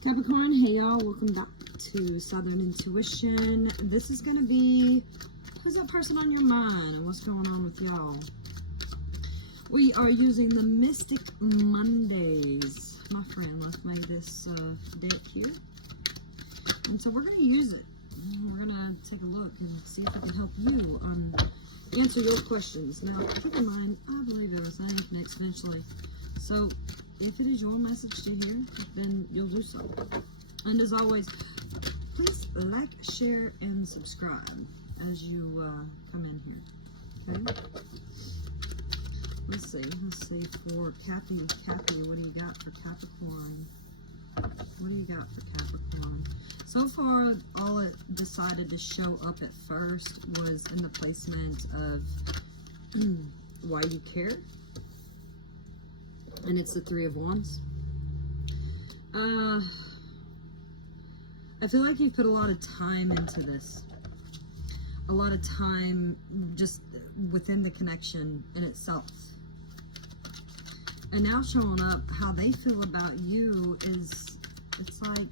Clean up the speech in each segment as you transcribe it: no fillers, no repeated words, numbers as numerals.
Capricorn, hey y'all, welcome back to Southern Intuition. This is going to be, who's that person on your mind and what's going on with y'all? We are using the Mystic Mondays. My friend left me this date here. And so we're going to use it. We're going to take a look and see if it can help you answer your questions. Now, keep in mind, I believe everything connects eventually. So, if it is your message to hear, then you'll do so. And as always, please like, share, and subscribe as you come in here. Okay? Let's see for Cappy, what do you got for Capricorn? What do you got for Capricorn? So far, all it decided to show up at first was in the placement of why you care. And it's the Three of Wands. I feel like you've put a lot of time into this. A lot of time just within the connection in itself. And now showing up how they feel about you is, it's like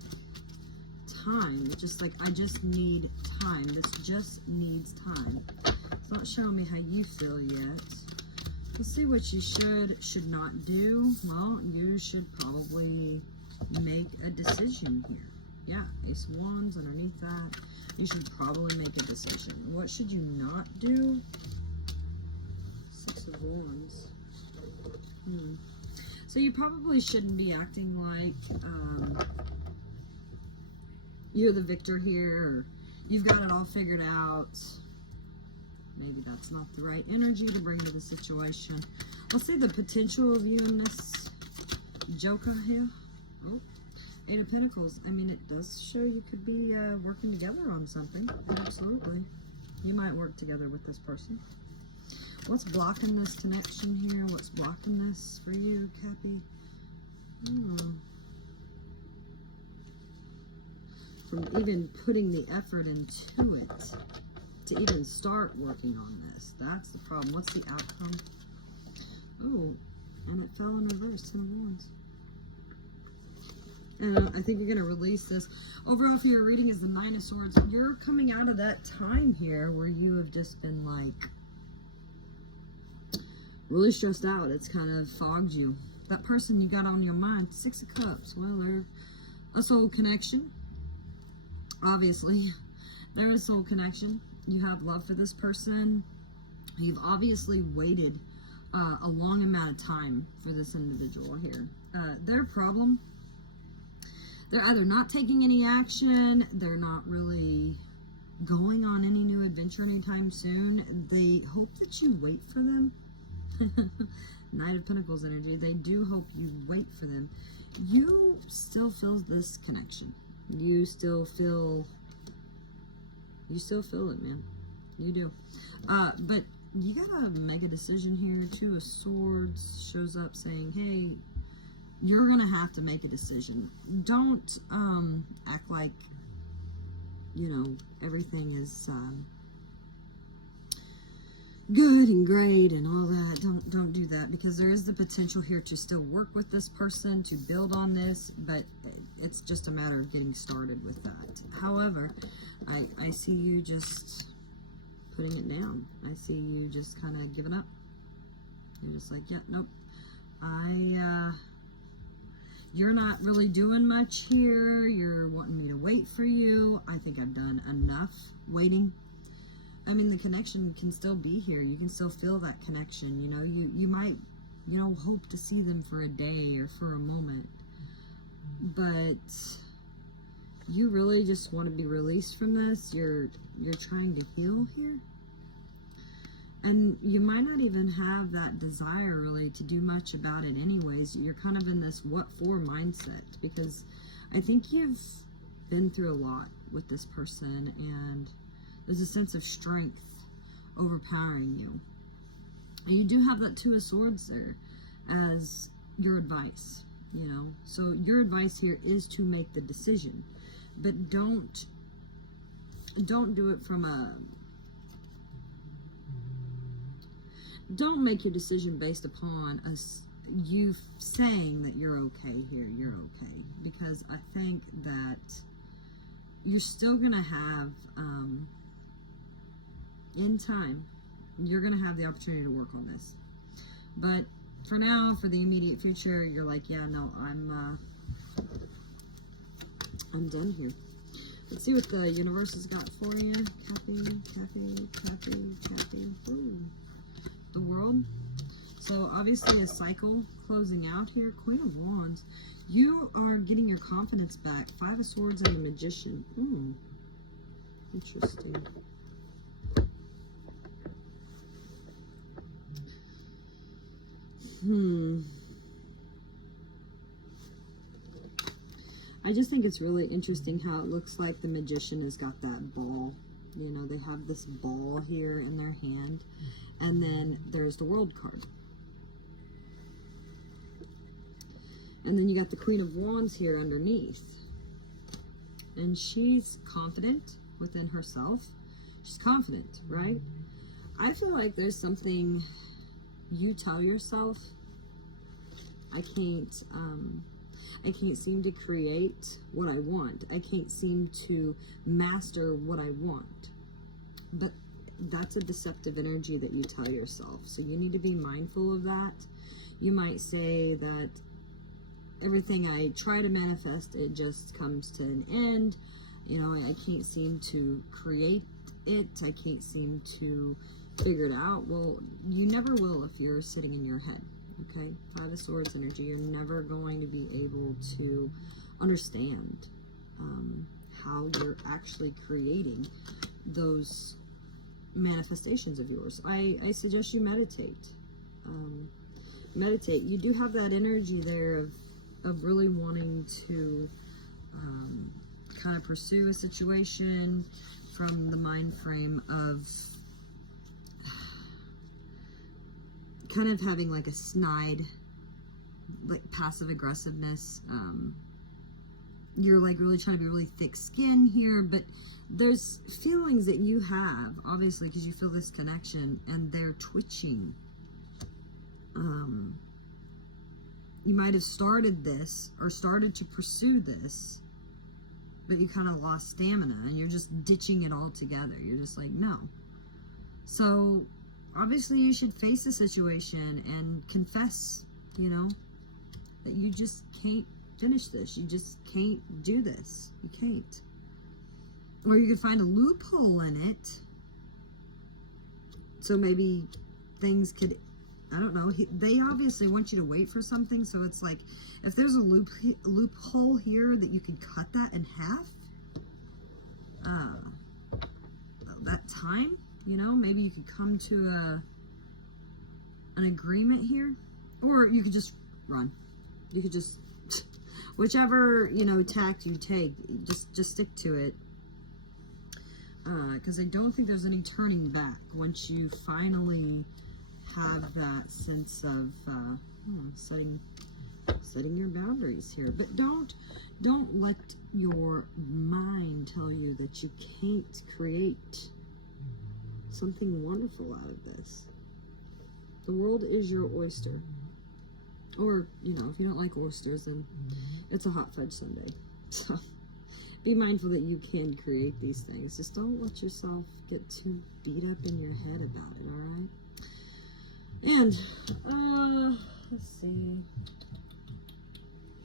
time. It's just like, I just need time. This just needs time. It's not showing me how you feel yet. Let's see what you should not do. Well, you should probably make a decision here. Yeah, Ace of Wands underneath that. You should probably make a decision. What should you not do? Six of Wands. So you probably shouldn't be acting like you're the victor here, or you've got it all figured out. Maybe that's not the right energy to bring to the situation. I'll see the potential of you in this Joker here. Oh, Eight of Pentacles. I mean, it does show you could be working together on something. Absolutely. You might work together with this person. What's blocking this connection here? What's blocking this for you, Cappy? From even putting the effort into it. To even start working on this. That's the problem. What's the outcome? Oh, and it fell in reverse. Ten of Wands. And I think you're going to release this. Overall, for your reading is the Nine of Swords. You're coming out of that time here where you have just been like really stressed out. It's kind of fogged you. That person you got on your mind, Six of Cups. Well, they're a soul connection. Obviously, they're a soul connection. You have love for this person. You've obviously waited a long amount of time for this individual here. Their problem, they're either not taking any action, they're not really going on any new adventure anytime soon. They hope that you wait for them. Knight of Pentacles energy. They do hope you wait for them. You still feel this connection. You still feel it, man. You do. But you gotta make a decision here. Two of Swords shows up saying, hey, you're gonna have to make a decision. Don't act like, you know, everything is good and great and all that. Don't do that, because there is the potential here to still work with this person, to build on this, but it's just a matter of getting started with that. However, I see you just putting it down. I see you just kind of giving up. You're just like, yeah, nope. You're not really doing much here. You're wanting me to wait for you. I think I've done enough waiting. I mean, the connection can still be here. You can still feel that connection. You know, you might, you know, hope to see them for a day or for a moment. But you really just want to be released from this. You're trying to heal here. And you might not even have that desire really to do much about it anyways. You're kind of in this what for mindset, because I think you've been through a lot with this person, and there's a sense of strength overpowering you. And you do have that Two of Swords there as your advice, you know. So your advice here is to make the decision, but don't do it from a, don't make your decision based upon you saying that you're okay here, you're okay. Because I think that you're still going to have, in time, you're going to have the opportunity to work on this. But for now, for the immediate future, you're like, yeah, no, I'm done here. Let's see what the universe has got for you. Kathy. Ooh. The world. So obviously a cycle closing out here. Queen of Wands. You are getting your confidence back. Five of Swords and the Magician. Ooh. Interesting. I just think it's really interesting how it looks like the Magician has got that ball. You know, they have this ball here in their hand. And then there's the World card. And then you got the Queen of Wands here underneath. And she's confident within herself. She's confident, right? I feel like there's something you tell yourself, I can't seem to create what I want. I can't seem to master what I want. But that's a deceptive energy that you tell yourself. So you need to be mindful of that. You might say that everything I try to manifest, it just comes to an end. You know, I can't seem to create it. I can't seem to figure it out. Well, you never will if you're sitting in your head. Okay, Five of Swords energy. You're never going to be able to understand how you're actually creating those manifestations of yours. I suggest you meditate. Meditate. You do have that energy there of really wanting to kind of pursue a situation from the mind frame of kind of having like a snide, like passive aggressiveness. You're like really trying to be really thick skin here, but there's feelings that you have, obviously, because you feel this connection and they're twitching. You might have started this or started to pursue this, but you kind of lost stamina and you're just ditching it all together. You're just like, no. So obviously you should face the situation and confess, you know, that you just can't finish this. You just can't do this. You can't. Or you could find a loophole in it. So maybe things could, I don't know. They obviously want you to wait for something. So it's like, if there's a loophole here that you could cut that in half, that time, you know, maybe you could come to an agreement here, or you could just run. You could just, whichever, you know, tact you take, just stick to it. Because I don't think there's any turning back once you finally have that sense of setting your boundaries here. But don't let your mind tell you that you can't create something wonderful out of this. The world is your oyster. Or, you know, if you don't like oysters, then it's a hot fudge sundae. So be mindful that you can create these things. Just don't let yourself get too beat up in your head about it, alright? And, let's see.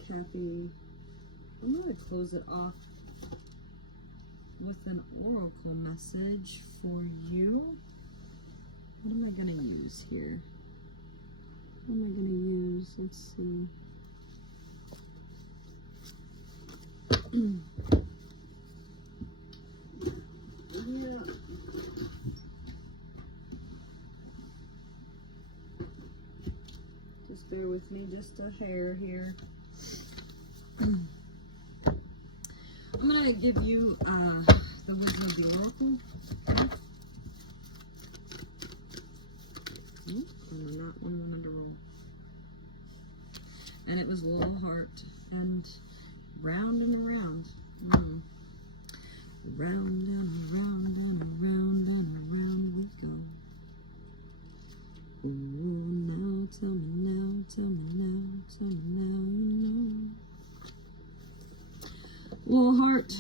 Kathy, I'm going to close it off with an oracle message for you. What am I going to use here? What am I going to use? Let's see. Yeah. Just bear with me just a hair here. I'm going to give you the Wisdom of the Oracle. And that one wanted to roll. And it was Little Heart. And round and around. Round and around and around and around we go. Ooh, now Tell me now, you know. Well, heart,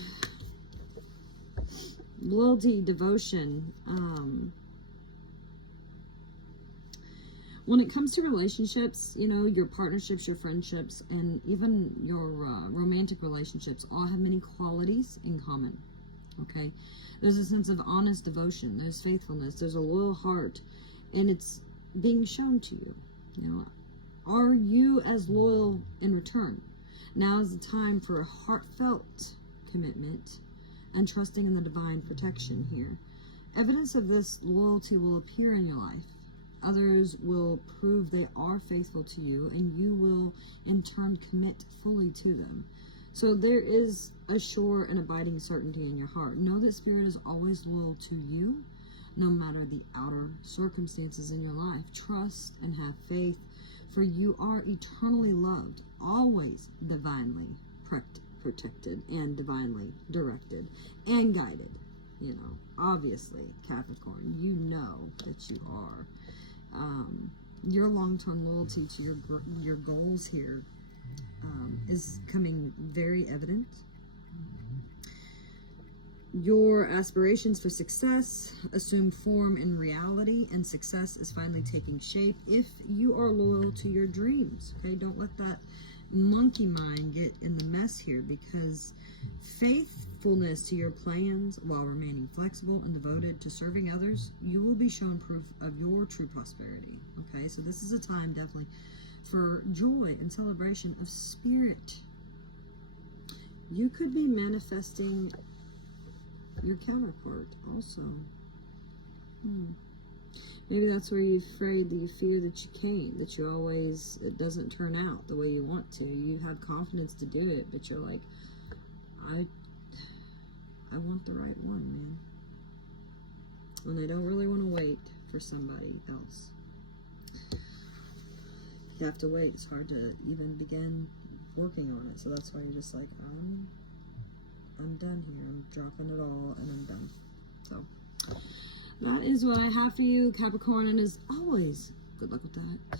loyalty, devotion. When it comes to relationships, you know, your partnerships, your friendships, and even your romantic relationships all have many qualities in common, okay? There's a sense of honest devotion. There's faithfulness. There's a loyal heart, and it's being shown to you. You know, are you as loyal in return? Now is the time for a heartfelt commitment and trusting in the divine protection here. Evidence of this loyalty will appear in your life. Others will prove they are faithful to you, and you will in turn commit fully to them. So there is a sure and abiding certainty in your heart. Know that Spirit is always loyal to you, no matter the outer circumstances in your life. Trust and have faith, for you are eternally loved, always divinely protected, and divinely directed and guided. You know, obviously, Capricorn, you know that you are. Your long-term loyalty to your goals here is coming very evident. Your aspirations for success assume form in reality, and success is finally taking shape if you are loyal to your dreams. Okay, don't let that monkey mind get in the mess here, because faithfulness to your plans while remaining flexible and devoted to serving others, you will be shown proof of your true prosperity. Okay, so this is a time definitely for joy and celebration of spirit. You could be manifesting your counterpart also. Maybe that's where you're afraid, that you fear that you can't, that you always, it doesn't turn out the way you want to. You have confidence to do it, but you're like, I want the right one, man. And I don't really want to wait for somebody else. You have to wait. It's hard to even begin working on it. So that's why you're just like, I'm done here. I'm dropping it all and I'm done. So that is what I have for you, Capricorn, and as always, good luck with that.